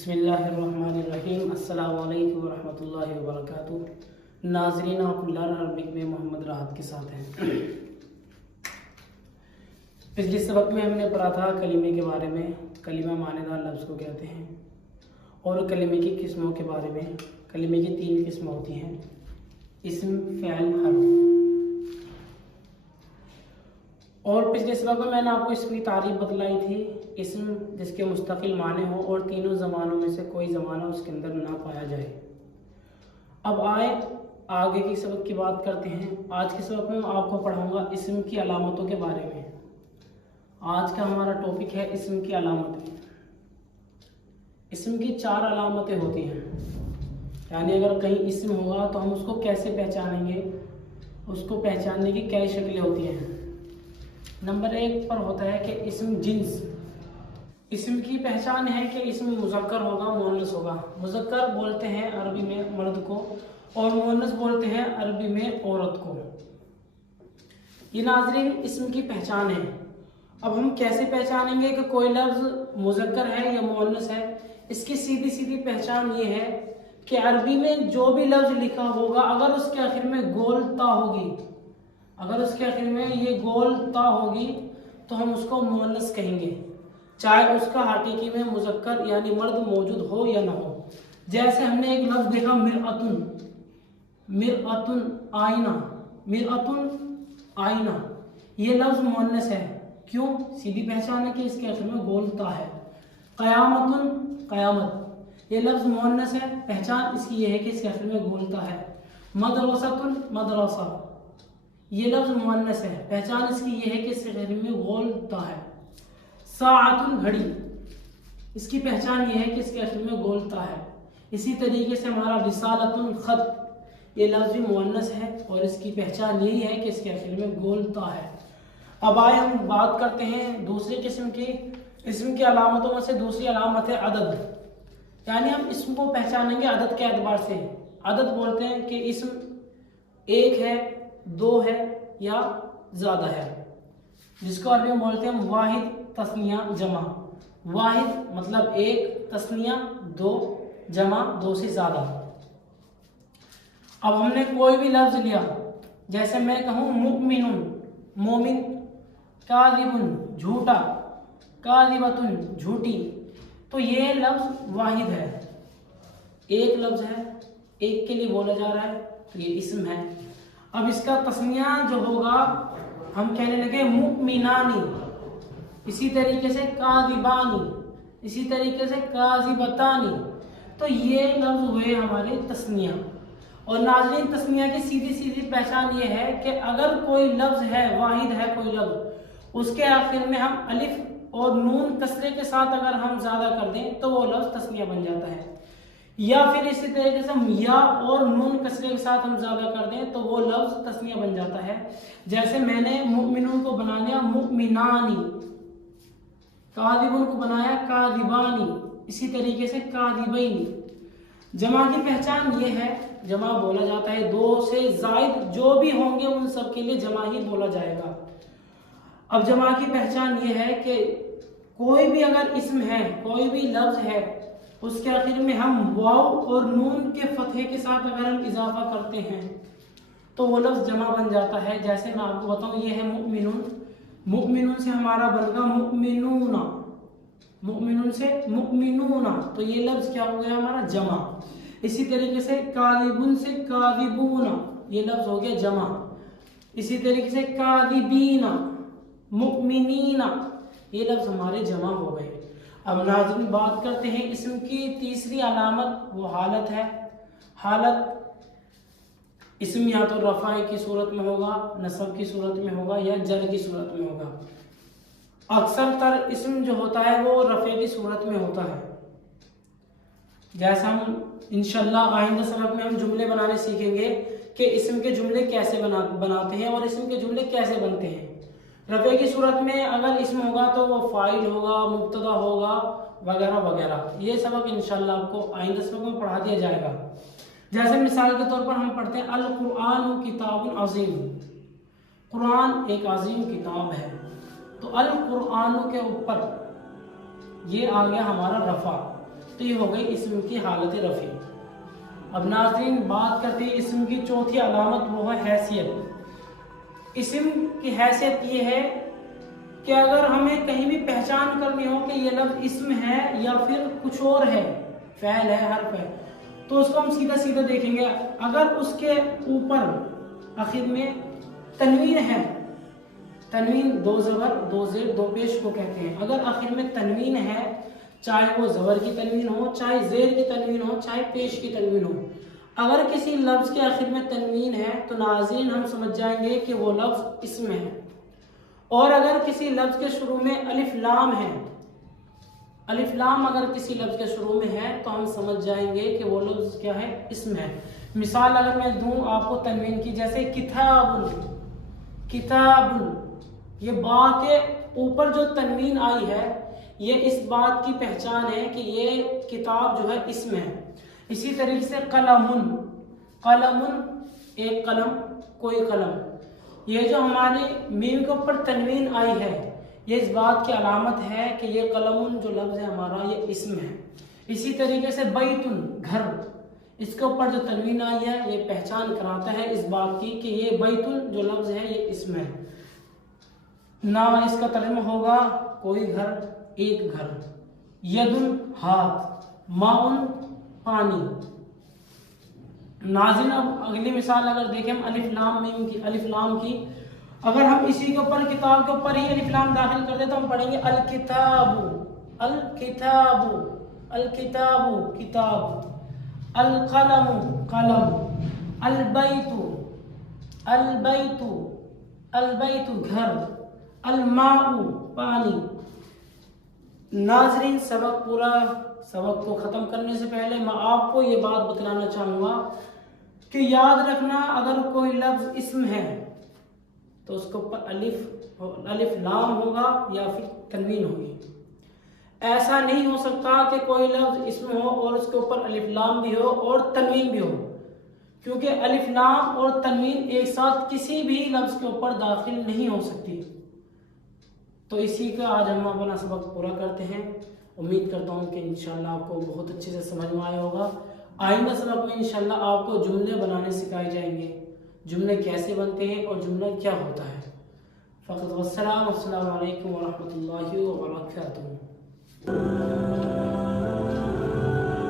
بسم اللہ الرحمن الرحیم۔ السلام علیکم ورحمۃ اللہ وبرکاتہ۔ ناظرین، آپ لرن عربک میں محمد راحت کے ساتھ ہیں۔ پچھلے سبق میں ہم نے پڑھا تھا کلمے کے بارے میں، کلمہ معنی دار لفظ کو کہتے ہیں، اور کلمے کی قسموں کے بارے میں۔ کلمے کی 3 قسمیں ہوتی ہیں: اسم، فعل، حرف۔ اور پچھلے سبق میں نے آپ کو اس کی تعریف بتلائی تھی، اسم جس کے مستقل معنی ہو اور تینوں زبانوں میں سے کوئی زمانہ اس کے اندر نہ پایا جائے۔ اب آگے کی سبق کی بات کرتے ہیں۔ آج کے سبق میں آپ کو پڑھاؤں گا اسم کی علامتوں کے بارے میں۔ آج کا ہمارا ٹاپک ہے اسم کی علامتیں۔ اسم کی 4 علامتیں ہوتی ہیں، یعنی اگر کہیں اسم ہوگا تو ہم اس کو کیسے پہچانیں گے، اس کو پہچاننے کی کئی شکلیں ہوتی ہیں۔ نمبر 1 پر ہوتا ہے کہ اسم جنس۔ اسم کی پہچان ہے کہ اسم مذکر ہوگا، مؤنث ہوگا۔ مذکر بولتے ہیں عربی میں مرد کو، اور مؤنث بولتے ہیں عربی میں عورت کو۔ یہ ناظرین اسم کی پہچان ہے۔ اب ہم کیسے پہچانیں گے کہ کوئی لفظ مذکر ہے یا مؤنث ہے؟ اس کی سیدھی پہچان یہ ہے کہ عربی میں جو بھی لفظ لکھا ہوگا، اگر اس کے آخر میں گول تا ہوگی، اگر اس کے آخر میں یہ گول تا ہوگی تو ہم اس کو مؤنث کہیں گے، چاہے اس کا حقیقی میں مذکر یعنی مرد موجود ہو یا نہ ہو۔ جیسے ہم نے ایک لفظ دیکھا مرآتن، مرآتن آئینہ، مرآتن آئینہ، یہ لفظ مؤنث ہے۔ کیوں؟ سیدھی پہچان ہے کہ اس کے آخر میں گول تا ہے۔ قیامتن، قیامت، یہ لفظ مؤنث ہے، پہچان اس کی یہ ہے کہ اس کے آخر میں گول تا ہے۔ مدرستن، مدرسہ، یہ لفظ مؤنث ہے، پہچان اس کی یہ ہے کہ اس کے آخر میں گول تا ہے۔ ساعتن، گھڑی، اس کی پہچان یہ ہے کہ اس کے آخر میں گول تا ہے۔ اسی طریقے سے ہمارا رسالتن، خط، یہ لفظ بھی مؤنث ہے اور اس کی پہچان یہی ہے کہ اس کے آخر میں گول تا ہے۔ اب آئے ہم بات کرتے ہیں دوسری قسم کی۔ اسم کی علامتوں میں سے دوسری علامت ہے عدد، یعنی ہم اسم کو پہچانیں گے عدد کے اعتبار سے۔ عدد بولتے ہیں کہ اسم 1 ہے، 2 ہے یا زیادہ ہے، جس کو عربی میں بولتے ہیں واحد، تثنیہ، جمع۔ واحد مطلب 1، تثنیہ 2، جمع 2 سے زیادہ۔ اب ہم نے کوئی بھی لفظ لیا، جیسے میں کہوں مؤمن، مومن، کاذب، جھوٹا، کاذبۃ، جھوٹی، تو یہ لفظ واحد ہے، ایک لفظ ہے، ایک کے لیے بولا جا رہا ہے، تو یہ اسم ہے۔ اب اس کا تثنیہ جو ہوگا ہم کہنے لگے مؤمنانی، اسی طریقے سے کاذبانی، اسی طریقے سے کاذبتانی، تو یہ لفظ ہوئے ہمارے تثنیہ۔ اور ناظرین تثنیہ کی سیدھی پہچان یہ ہے کہ اگر کوئی لفظ ہے، واحد ہے کوئی لفظ، اس کے آخر میں ہم الف اور نون کسرے کے ساتھ اگر ہم زیادہ کر دیں تو وہ لفظ تثنیہ بن جاتا ہے، یا پھر اسی طریقے سے یا اور نون کسرے کے ساتھ ہم زیادہ کر دیں تو وہ لفظ تثنیہ بن جاتا ہے۔ جیسے میں نے مؤمنون کو بنا لیا مؤمنانی، کاذبون کو بنایا کاذبانی، اسی طریقے سے کاذبین۔ جمع کی پہچان یہ ہے، جمع بولا جاتا ہے 2 سے زائد جو بھی ہوں گے ان سب کے لیے جمع ہی بولا جائے گا۔ اب جمع کی پہچان یہ ہے کہ کوئی بھی اگر اسم ہے، کوئی بھی لفظ ہے، اس کے آخر میں ہم واو اور نون کے فتحے کے ساتھ اگر ہم اضافہ کرتے ہیں تو وہ لفظ جمع بن جاتا ہے۔ جیسے میں آپ کو بتاؤں، یہ ہے مؤمنون، مؤمنون سے ہمارا بن گا مؤمنون، مؤمنون سے مؤمنون، تو یہ لفظ کیا ہو گیا ہمارا؟ جمع۔ اسی طریقے سے کاذبون سے کاذبون، یہ لفظ ہو گیا جمع۔ اسی طریقے سے کاذبین، مؤمنین، یہ لفظ ہمارے جمع ہو گئے۔ اب ناظرین بات کرتے ہیں اسم کی تیسری علامت، وہ حالت ہے۔ حالت، اسم یا تو رفع کی صورت میں ہوگا، نصب کی صورت میں ہوگا یا جر کی صورت میں ہوگا۔ اکثر تر اسم جو ہوتا ہے وہ رفع کی صورت میں ہوتا ہے۔ جیسا ہم انشاءاللہ آئندہ سبق میں ہم جملے بنانے سیکھیں گے کہ اسم کے جملے کیسے بناتے ہیں اور اسم کے جملے کیسے بنتے ہیں۔ رفع کی صورت میں اگر اسم ہوگا تو وہ فاعل ہوگا، مبتدا ہوگا، وغیرہ وغیرہ۔ یہ سبق انشاءاللہ آپ کو آئندہ سبق میں پڑھا دیا جائے گا۔ جیسے مثال کے طور پر ہم پڑھتے ہیں القرآن کتاب عظیم، قرآن ایک عظیم کتاب ہے، تو القرآن کے اوپر یہ آ گیا ہمارا رفع۔ تو یہ ہو گئی اسم کی حالت رفع۔ اب ناظرین بات کرتے ہیں اسم کی چوتھی علامت، وہ ہے حیثیت۔ اسم کی حیثیت یہ ہے کہ اگر ہمیں کہیں بھی پہچان کرنی ہو کہ یہ لفظ اسم ہے یا پھر کچھ اور ہے، فعل ہے، حرف ہے، تو اس کو ہم سیدھا سیدھا دیکھیں گے۔ اگر اس کے اوپر آخر میں تنوین ہے، تنوین دو زبر دو زیر دو پیش کو کہتے ہیں، اگر آخر میں تنوین ہے، چاہے وہ زبر کی تنوین ہو، چاہے زیر کی تنوین ہو، چاہے پیش کی تنوین ہو، اگر کسی لفظ کے آخر میں تنوین ہے تو ناظرین ہم سمجھ جائیں گے کہ وہ لفظ اسم ہے۔ اور اگر کسی لفظ کے شروع میں الف لام ہے، الف لام اگر کسی لفظ کے شروع میں ہے تو ہم سمجھ جائیں گے کہ وہ لفظ کیا ہے، اسم ہے۔ مثال اگر میں دوں آپ کو تنوین کی، جیسے کتاب، کتاب، یہ با کے اوپر جو تنوین آئی ہے یہ اس بات کی پہچان ہے کہ یہ کتاب جو ہے اسم ہے۔ اسی طریقے سے قلم، قلم ایک قلم، کوئی قلم، یہ جو ہماری میم کے اوپر تنوین آئی ہے یہ اس بات کی علامت ہے کہ یہ قلم جو لفظ ہے ہمارا یہ اسم ہے۔ اسی طریقے سے بیت، گھر، اس کے اوپر جو تنوین آئی ہے یہ پہچان کراتا ہے اس بات کی کہ یہ بیت جو لفظ ہے یہ اسم ہے۔ نا اس کا ترجمہ ہوگا کوئی گھر، ایک گھر۔ ید، ہاتھ۔ ماء، پانی۔ ناظرین اب اگلی مثال اگر دیکھیں ہم الف لام میم کی، الف لام کی، اگر ہم اسی کے اوپر کتاب کے اوپر ہی الف لام داخل کر دیں تو ہم پڑھیں گے الکتاب، الکتاب، الکتاب کتاب، القلم قلم، البیت، البیت، البیت گھر، الماء پانی۔ ناظرین سبق کو ختم کرنے سے پہلے میں آپ کو یہ بات بتلانا چاہوں گا کہ یاد رکھنا اگر کوئی لفظ اسم ہے تو اس کے اوپر الف لام ہوگا یا پھر تنوین ہوگی۔ ایسا نہیں ہو سکتا کہ کوئی لفظ اسم ہو اور اس کے اوپر الف لام بھی ہو اور تنوین بھی ہو، کیونکہ الف لام اور تنوین ایک ساتھ کسی بھی لفظ کے اوپر داخل نہیں ہو سکتی۔ تو اسی کا آج ہم اپنا سبق پورا کرتے ہیں۔ امید کرتا ہوں کہ انشاءاللہ آپ کو بہت اچھے سے سمجھ میں آیا ہوگا۔ آئندہ سبق میں انشاءاللہ آپ کو جملے بنانے سکھائے جائیں گے، جملے کیسے بنتے ہیں اور جملہ کیا ہوتا ہے۔ فقط والسلام، السلام علیکم ورحمۃ اللہ وبرکاتہ۔